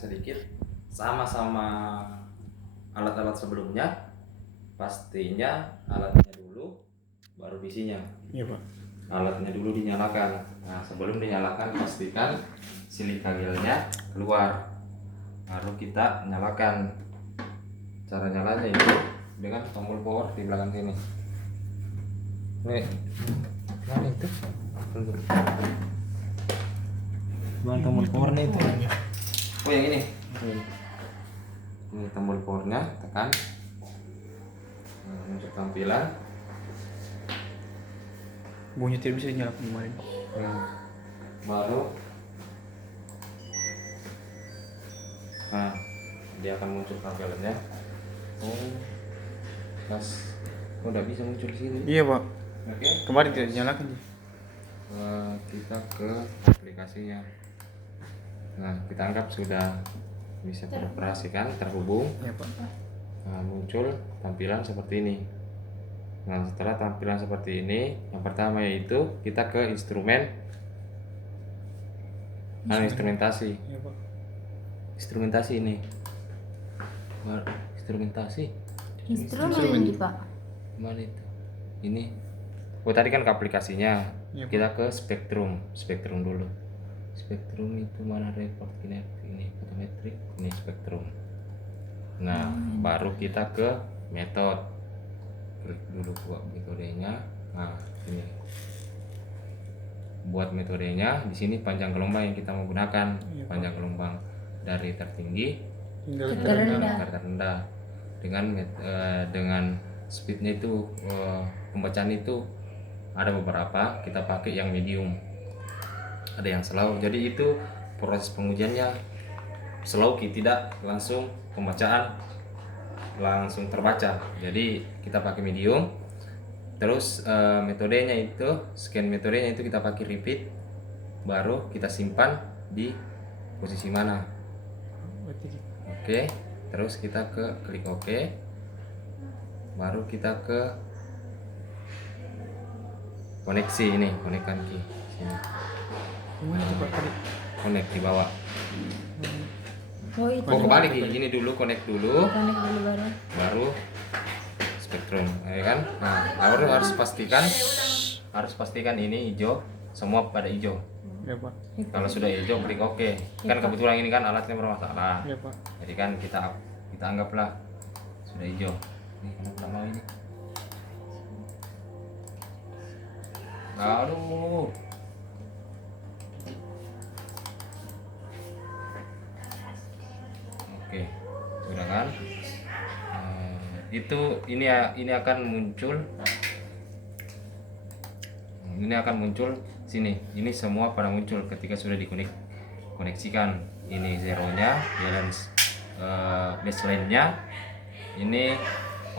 sedikit sama-sama alat-alat sebelumnya. Pastinya alatnya dulu baru bisinya. Iya Pak. Alatnya dulu dinyalakan. Nah, sebelum dinyalakan pastikan silika gelnya keluar, baru kita nyalakan. Cara nyalanya itu dengan tombol power di belakang sini. Nih, mana itu? Mana tombol powernya itu? Oh, yang ini. Ini tombol powernya, tekan. Nah, muncul tampilan. Bunyi tidak bisa dinyalakan kemarin. Baru, nah, dia akan muncul tampilannya. Oh, pas, udah bisa muncul di sini. Iya Pak. Oke. Kemarin tidak dinyalakan. Kita ke aplikasinya. Nah, kita anggap sudah bisa beroperasikan, terhubung. Iya Pak. Nah, muncul tampilan seperti ini. Nah, setelah tampilan seperti ini, yang pertama yaitu kita ke instrumen, instrumentasi. Iya Pak. Instrumentasi ini. Instrumentasi. Instrumen ini Pak. Mana itu? Ini. Oh, tadi kan ke aplikasinya. Iya, Pak. Kita ke spektrum dulu. Spektrum itu mana, report kinetik, ini fotometrik, ini spektrum. Nah, baru kita ke metode. Klik dulu buat metodenya. Nah, ini. Buat metodenya di sini panjang gelombang yang kita mau gunakan. Iya, Pak. Panjang gelombang dari tertinggi Tinggal Terendah. ke terendah. Dengan speednya itu, pembacaan itu ada beberapa kita pakai yang medium, ada yang slow. Jadi itu proses pengujiannya slow, tidak langsung pembacaan langsung terbaca. Jadi kita pakai medium. Terus metodenya itu, scan metodenya itu kita pakai repeat, baru kita simpan di posisi mana. Oke, terus kita klik OK, baru kita ke koneksi ini, konekkan key sini. Gimana tuh Pak tadi? Connect di bawah. Oh itu. Oh, kebalik gini dulu, connect dulu, Konek dulu baru spektrum, ya kan? Nah, harus pastikan ini hijau, semua pada hijau. Iya Pak. Kalau sudah hijau, klik OK. Kan kebetulan ini kan alatnya bermasalah. Iya Pak. Jadi kan kita anggaplah sudah hijau. Ini kenapa mau ini? Aduh. Oke, sudah kan? Ini akan muncul. Ini akan muncul sini. Ini semua pada muncul ketika sudah dikoneksikan. Ini zeronya, balance baseline-nya. Ini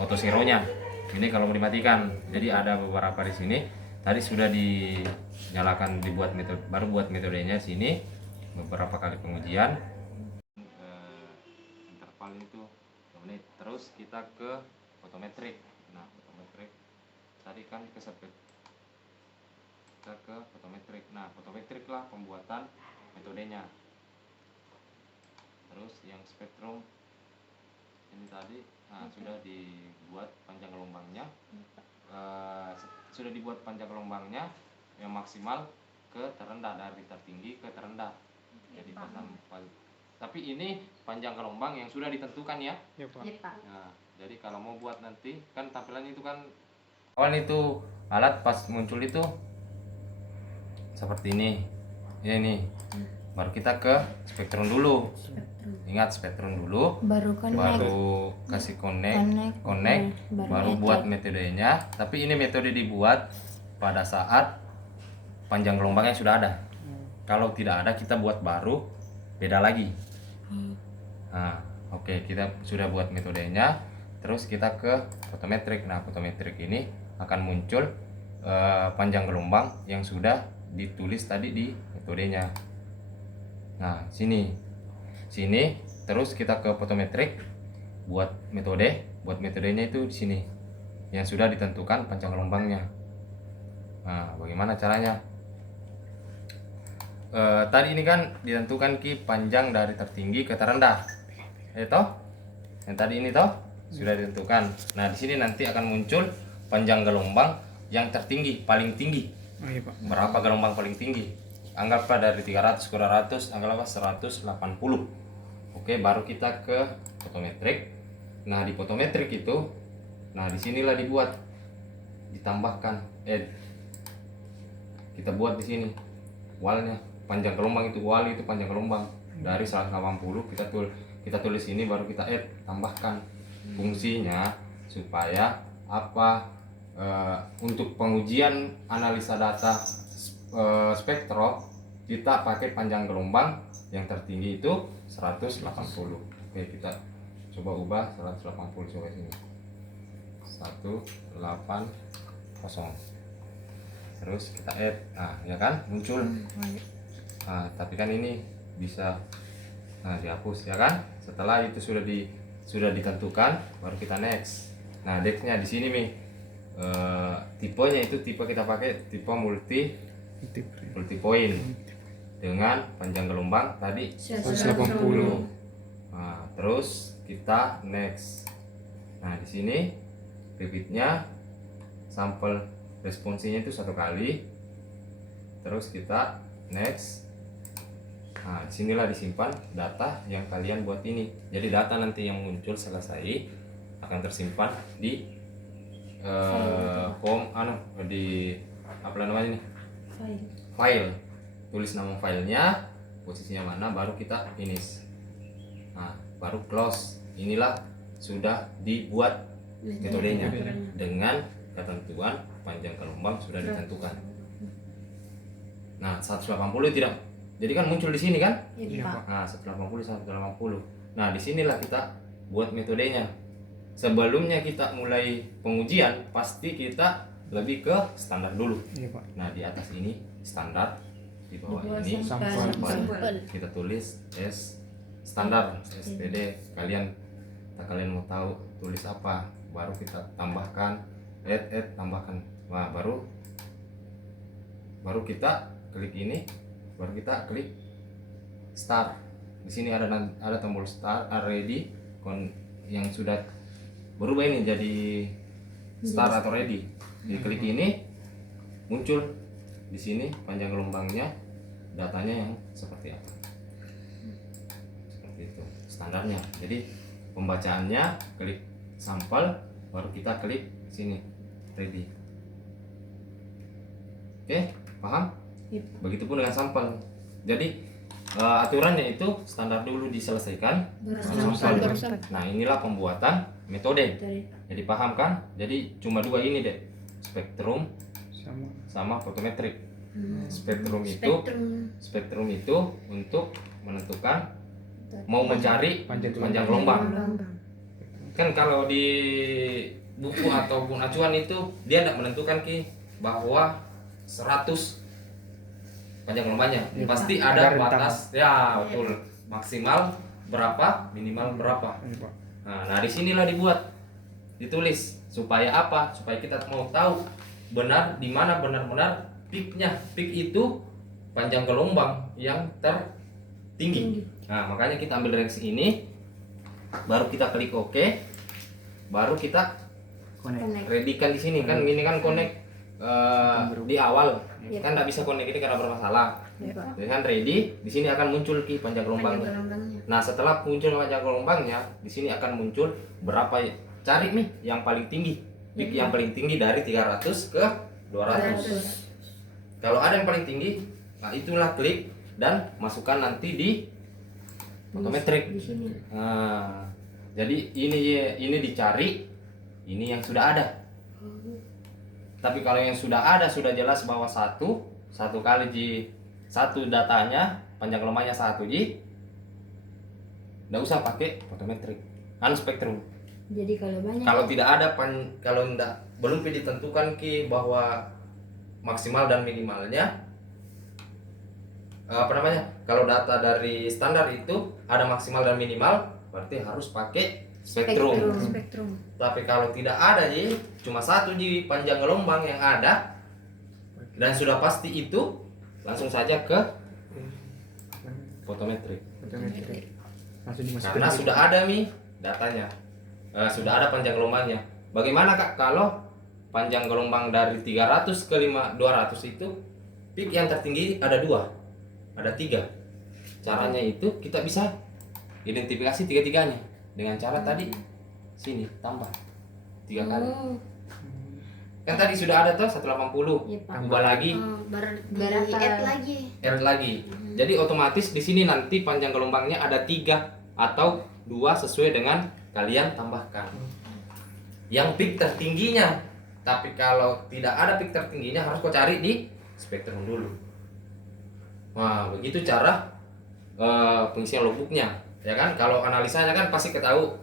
auto zero-nya. Ini kalau mau dimatikan. Jadi ada beberapa di sini. Tadi sudah dinyalakan, baru buat metodenya sini. Beberapa kali pengujian. Interval itu menit. Terus kita ke fotometrik. Nah, fotometrik tadi kan kita ke fotometrik. Nah, fotometrik lah pembuatan metodenya. Terus yang spektrum ini tadi, nah, sudah dibuat panjang gelombangnya. Sudah dibuat panjang gelombangnya yang maksimal ke terendah, dari tertinggi ke terendah. Jadi tapi ini panjang gelombang yang sudah ditentukan ya. Iya Pak. Nah, jadi kalau mau buat nanti kan tampilan itu kan awal itu alat pas muncul itu seperti ini. Ya ini. Baru kita ke spektrum dulu. Ingat spektrum dulu. Baru connect. Baru kasih connect, baru buat metodenya. Tapi ini metode dibuat pada saat panjang gelombangnya sudah ada. Kalau tidak ada kita buat baru, beda lagi. Nah, oke, kita sudah buat metodenya. Terus kita ke fotometrik. Nah, fotometrik ini akan muncul panjang gelombang yang sudah ditulis tadi di metodenya. Nah, sini terus kita ke fotometrik, buat metodenya itu di sini yang sudah ditentukan panjang gelombangnya. Nah, bagaimana caranya? tadi ini kan ditentukan ki panjang dari tertinggi ke terendah. Toh? Yang tadi ini toh sudah ditentukan. Nah, di sini nanti akan muncul panjang gelombang yang tertinggi, paling tinggi. Oh iya Pak. Berapa gelombang paling tinggi? Anggaplah dari 300 ke 200, anggaplah 180. Oke, baru kita ke fotometrik. Nah, di fotometrik itu, nah disinilah dibuat, ditambahkan, kita buat di sini walnya, panjang gelombang itu, wal itu panjang gelombang dari 180 kita tulis ini, baru kita tambahkan. Fungsinya supaya apa? Untuk pengujian analisa data spektro kita pakai panjang gelombang yang tertinggi itu 180. Oke, kita coba ubah 180, coba sini 180, terus kita add. Nah ya kan muncul. Nah tapi kan ini bisa dihapus ya kan. Setelah itu sudah ditentukan, baru kita next. Nah nextnya di sini nih, tipenya itu kita pakai tipe multi point dengan panjang gelombang tadi 180. Nah, terus kita next. Nah di sini repeatnya, sampel responsinya itu 1 kali, terus kita next. Nah disinilah disimpan data yang kalian buat ini. Jadi data nanti yang muncul selesai akan tersimpan di di apa namanya nih, file. Tulis nama filenya, posisinya mana, baru kita finish. Nah baru close. Inilah sudah dibuat metodenya dengan ketentuan panjang gelombang sudah ditentukan. Nah 180 tidak, jadi kan muncul di sini kan. Iya Pak. Nah 180. Nah disinilah kita buat metodenya. Sebelumnya kita mulai pengujian, pasti kita lebih ke standar dulu. Iya Pak. Nah di atas ini standar, di bawah Di ini bawah sampel. Kita tulis S standar, SPD. Kalian mau tahu tulis apa, baru kita tambahkan tambahkan. Nah baru kita klik ini, baru kita klik start. Di sini ada tombol start, ready yang sudah berubah ini jadi start atau ready. Diklik ini, muncul di sini panjang gelombangnya, datanya yang seperti apa. Seperti itu standarnya. Jadi pembacaannya klik sampel, baru kita klik sini ready. Oke, paham? Begitupun dengan sampel. Jadi aturannya itu standar dulu diselesaikan, baru sampel. Nah inilah pembuatan metode. Jadi paham kan? Jadi cuma 2 ini deh, spektrum sama fotometrik. Spektrum itu untuk menentukan mau mencari panjang gelombang. Kan kalau di buku ataupun acuan itu dia tidak menentukan bahwa 100 panjang gelombangnya. Pasti ada batas ya, betul. Maksimal berapa, minimal berapa. Nah disinilah dibuat, ditulis supaya apa? Supaya kita mau tahu benar di mana benar-benar peaknya. Peak itu panjang gelombang yang tertinggi. Nah makanya kita ambil dari sini, baru kita klik OK, baru kita ready-kan di sini kan. Ini kan connect di awal kan nggak bisa connect ini karena bermasalah. Jadi kan ready, di sini akan muncul panjang gelombangnya. Nah setelah muncul panjang gelombangnya, di sini akan muncul berapa. Cari nih yang paling tinggi, peak yang paling tinggi dari 300 ke 200. Kalau ada yang paling tinggi, nah itulah klik dan masukkan nanti di fotometrik. Nah, jadi ini dicari, ini yang sudah ada. Tapi kalau yang sudah ada sudah jelas bahwa satu kali satu datanya panjang gelombangnya 1 G, nggak usah pakai fotometrik, kan spektrum. Jadi kalau banyak, kalau tidak ada kalau belum ditentukan bahwa maksimal dan minimalnya, kalau data dari standar itu ada maksimal dan minimal, berarti harus pakai spektrum. Tapi kalau tidak ada cuma 1 G panjang gelombang yang ada dan sudah pasti itu, langsung saja ke fotometrik. Fotometrik. Langsung dimasukkan. Karena sudah ada nih datanya. Sudah ada panjang gelombangnya. Bagaimana Kak kalau panjang gelombang dari 300 ke 200 itu peak yang tertinggi ada 2, ada 3. Caranya itu kita bisa identifikasi tiga-tiganya dengan cara tadi sini tambah 3 kali. Kan tadi sudah ada tuh 180. Iya, Pak. Ubah lagi, Baru di Berapa? add lagi. add lagi. Jadi otomatis di sini nanti panjang gelombangnya ada 3 atau 2 sesuai dengan kalian tambahkan. Yang peak tertingginya. Tapi kalau tidak ada peak tertingginya harus kau cari di spektrum dulu. Nah, begitu cara pengisian logbooknya, ya kan? Kalau analisanya kan pasti ketahui.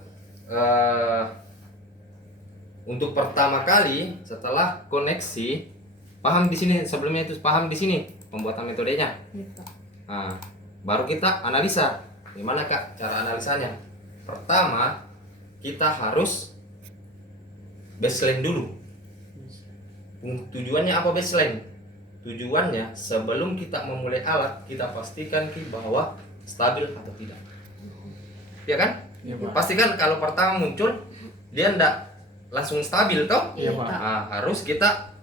Untuk pertama kali setelah koneksi, paham di sini sebelumnya itu paham di sini pembuatan metodenya. Iya, Pak. Nah, baru kita analisa. Gimana Kak cara analisanya? Pertama, kita harus baseline dulu. Tujuannya apa baseline? Tujuannya sebelum kita memulai alat, kita pastikan bahwa stabil atau tidak. Ya kan? Iya, Pak. Pastikan kalau pertama muncul dia ndak langsung stabil toh? Iya, Pak. Nah, harus kita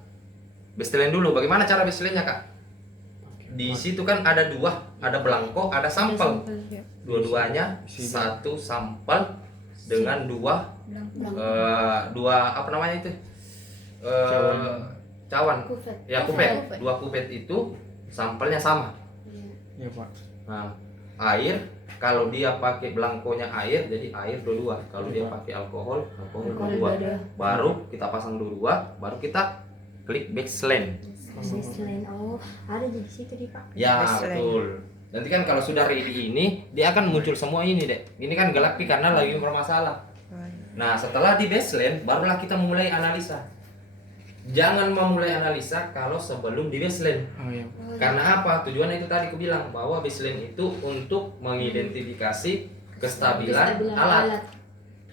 baseline dulu. Bagaimana cara baseline-nya Kak? Di situ kan ada 2, ada belangko, ada sampel. Dua-duanya satu sampel dengan 2 apa namanya itu? Cawan. Kufet. Ya kupet. 2 kupet itu sampelnya sama. Iya, Pak. Nah, air kalau dia pakai belangkonya air jadi air 22. Kalau dia pakai alkohol 22. Baru kita pasang 22, baru kita klik baseline. Baseline. Oh, ada di situ di Pak. Ya, Baseline. betul. Nanti kan kalau sudah ready ini, dia akan muncul semua ini, Dek. Ini kan gelap nih karena lagi bermasalah. Nah, setelah di baseline barulah kita memulai analisa. Jangan memulai analisa kalau sebelum di baseline. Oh iya, Pak. Karena apa? Tujuannya itu tadi aku bilang bahwa baseline itu untuk mengidentifikasi kestabilan alat.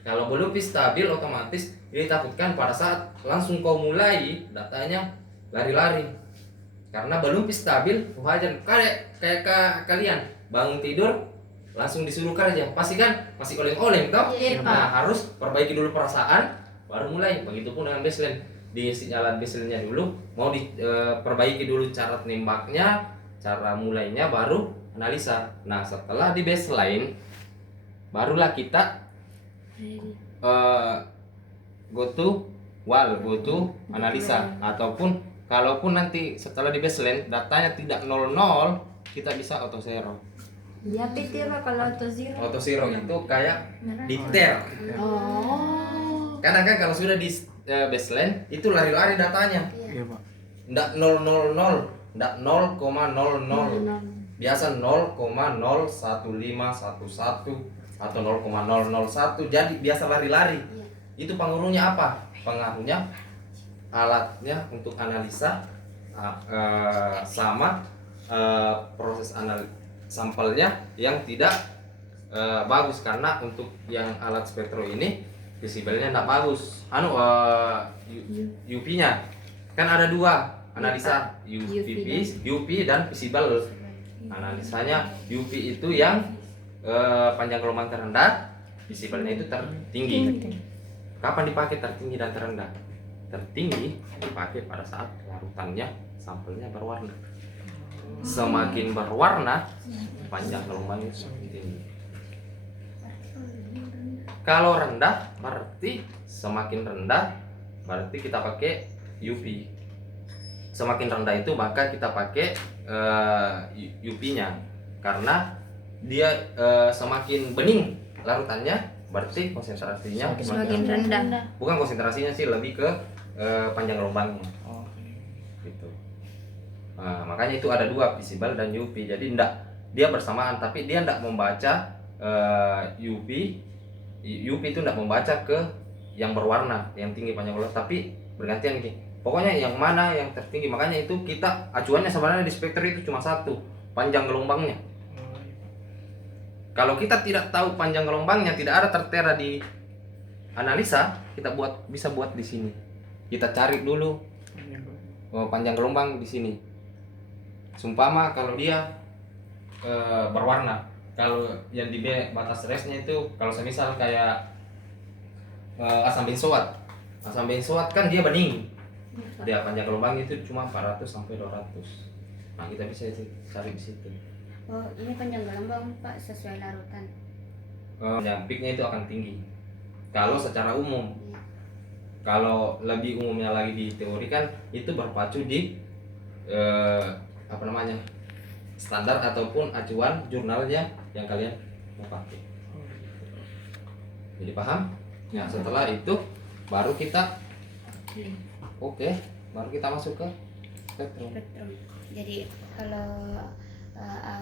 Kalau belum stabil otomatis ini takutkan pada saat langsung kau mulai datanya lari-lari. Karena belum stabil, wajar kayak kalian bangun tidur langsung disuruh kerja. Pasti kan masih oleng-oleng toh? Iya, Pak. Nah, harus perbaiki dulu perasaan baru mulai. Begitupun dengan baseline. Diisi jalan baseline-nya dulu, mau diperbaiki dulu cara nembaknya, cara mulainya baru analisa. Nah, setelah di baseline barulah kita go to analisa. Ataupun kalaupun nanti setelah di baseline datanya tidak 00, kita bisa auto zero. Dia PT Pak kalau auto zero. Auto zero itu kayak diter. Oh. Karena kan kalau sudah di baseline itu lari-lari datanya. Iya, Pak. Ndak 000, ndak 0,00. Biasa 0,01511 atau 0,001. Jadi biasa lari-lari. Itu pengaruhnya apa? Pengaruhnya alatnya untuk analisa sama proses sampelnya yang tidak bagus, karena untuk yang alat spektro ini visible-nya enggak bagus. UV-nya kan ada 2 analisa, UV dan visible. Analisanya UV itu yang panjang gelombang terendah, visible-nya itu tertinggi. Kapan dipakai tertinggi dan terendah? Tertinggi dipakai pada saat larutannya sampelnya berwarna. Semakin berwarna panjang gelombangnya semakin tinggi. Kalau rendah berarti semakin rendah berarti kita pakai UV. Semakin rendah itu maka kita pakai UV-nya, karena dia semakin bening larutannya berarti konsentrasinya Semakin rendah. bukan konsentrasinya sih, lebih ke panjang gelombangnya. Oh, Gitu. Nah, makanya itu ada 2, visible dan UV. Jadi dia bersamaan, tapi dia tidak membaca UV itu tidak membaca ke yang berwarna, yang tinggi panjang gelombang, tapi bergantian nih. Pokoknya yang mana yang tertinggi. Makanya itu kita acuannya sebenarnya di spektrum itu cuma 1, panjang gelombangnya. Kalau kita tidak tahu panjang gelombangnya, tidak ada tertera di analisa, kita bisa buat di sini. Kita cari dulu panjang gelombang di sini. Sumpama kalau dia berwarna. Kalau yang di B batas resnya itu kalau semisal kayak asam benzoat. Asam benzoat kan dia bening. Dia panjang gelombang itu cuma 400 sampai 200. Nah, kita bisa cari di situ. Oh, ini panjang gelombang Pak sesuai larutan. Yang peaknya itu akan tinggi. Kalau secara umum. Kalau lebih umumnya lagi di teori kan itu berpacu di apa namanya, standar ataupun acuan jurnalnya yang kalian mau pakai. Jadi paham? Nah, setelah itu baru kita baru kita masuk ke spektrum. Spektrum. Jadi kalau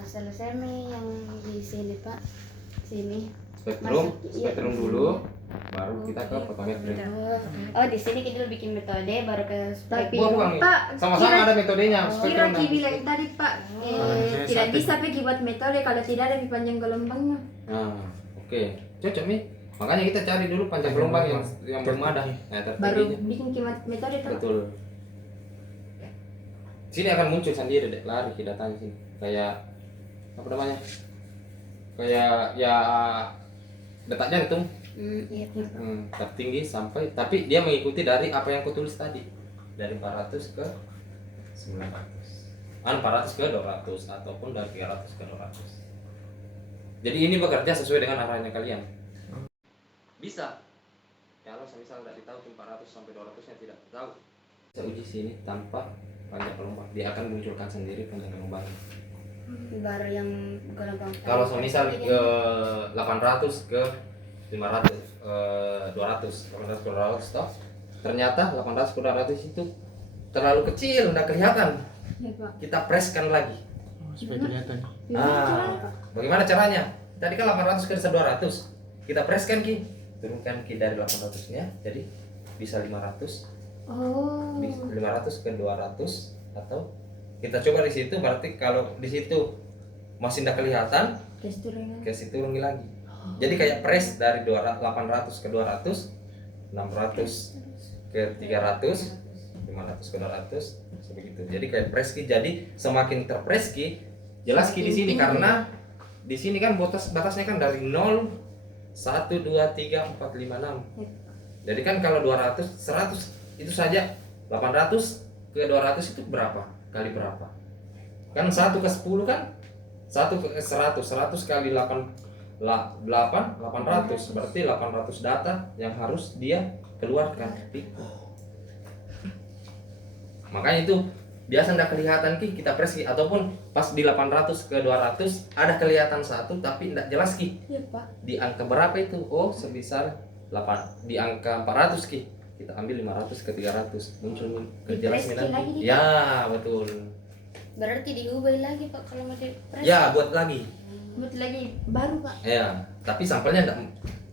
selesai nih yang di sini Pak, sini. Spektrum dulu, baru kita ke fotometri. Oh, di sini kita bukin metode, baru ke Tapi Bukan, Pak, sama-sama ada metodenya. kira Spektrum Ki dan bilang tadi Pak, tidak bisa pergi buat metode kalau tidak ada di panjang gelombangnya. Nah, oke. Cocok nih. Makanya kita cari dulu panjang gelombang yang belum ada. Nah, Baru tertingginya. bikin metode tuh. Betul. Sini akan muncul sendiri deh, lari ke datanya sini. Kayak apa namanya? Kayak ya detak jantung. Iya. Tertinggi sampai, tapi dia mengikuti dari apa yang aku tulis tadi. Dari 400 ke 900. 400 ke 200 ataupun dari 300 ke 200. Jadi ini bekerja sesuai dengan arahnya kalian. Bisa. Kalau misal tidak ditahu 400 sampai 200 nya tidak tahu. Bisa uji sini tanpa panjang gelombang. Dia akan munculkan sendiri panjang gelombang. Baru yang gelombang. Kalau misal ke 800 ke 500 200 800 ke 200 toh, ternyata 800 ke 200 itu terlalu kecil, udah kelihatan. Ya Pak. Kita presskan lagi. Supaya kelihatan. Bagaimana caranya? Tadi kan 800 ke 200. Kita presskan Ki. Turunkan Ki dari 800 nya jadi bisa 500. Oh. 500 ke 200 atau kita coba di situ, berarti kalau di situ masih tidak kelihatan, ke situ turun lagi. Jadi kayak press dari 800 ke 200, 600 ke 300, 500 ke 200 sebegitu. Jadi kayak press Ki. Jadi semakin terpress Ki, jelas Ki di sini karena di sini kan batasnya kan dari 0 1 2 3 4 5 6. Jadi kan kalau 200 100 itu saja, 800 ke 200 itu berapa? Kali berapa? Kan 1 ke 10 kan 1 ke 100 kali 800 berarti 800 data yang harus dia keluarkan. Makanya itu biasa tidak kelihatan Ki, kita press Ki, ataupun pas di 800 ke 200 ada kelihatan satu tapi tidak jelas Ki. Iya Pak. Di angka berapa itu? Oh, sebesar 8 di angka 400 Ki. Kita ambil 500 ke 300 muncul kejelas nanti. Ya, betul. Berarti diubah lagi Pak kalau mau di-press. Ya, buat lagi. Buat lagi baru Pak. Ya, tapi sampelnya enggak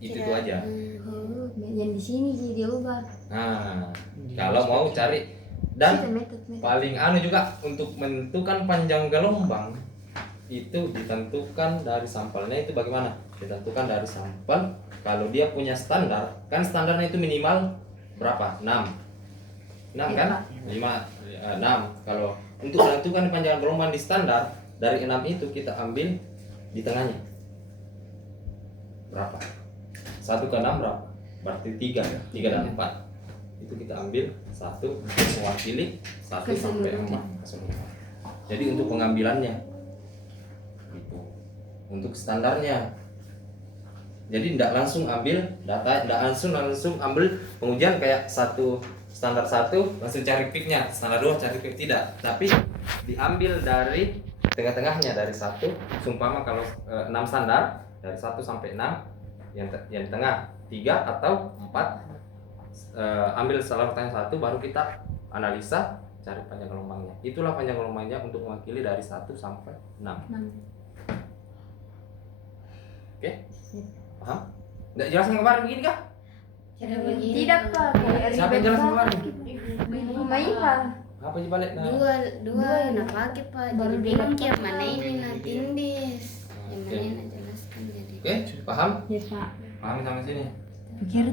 itu aja. Oh, yang di sini sih dia ubah. Nah, kalau mau cari dan paling juga untuk menentukan panjang gelombang itu ditentukan dari sampelnya. Itu bagaimana? Ditentukan dari sampel. Kalau dia punya standar, kan standarnya itu minimal berapa? 6 kan? 6. Kalau untuk menentukan panjang gelombang di standar, dari 6 itu kita ambil di tengahnya berapa? 1 ke 6 berapa? Berarti 3 dan 4. Itu kita ambil 1 mewakili 1 sampai 4 keseluruhan. Jadi untuk pengambilannya gitu. Untuk standarnya. Jadi tidak langsung ambil data, tidak langsung ambil pengujian kayak standar 1 langsung cari peaknya, standar 2 cari peak, tidak. Tapi diambil dari tengah-tengahnya, dari 1 sumpama kalau 6 standar dari 1 sampai 6 yang di tengah 3 atau 4, ambil salah satunya 1 baru kita analisa cari panjang gelombangnya. Itulah panjang gelombangnya untuk mewakili dari 1 sampai 6. Oke? Paham? Nggak jelas yang kemarin begini kah? Tidak Pak. Siapa yang jelas kemarin? Maipa. Apa sih balik? Dua nak pakai Pak. Baru bilang tiap mana ini nanti indis. Yang mana yang jelaskan jadi. Oke, paham? Ya Pak. Paham sampai sini? Pikir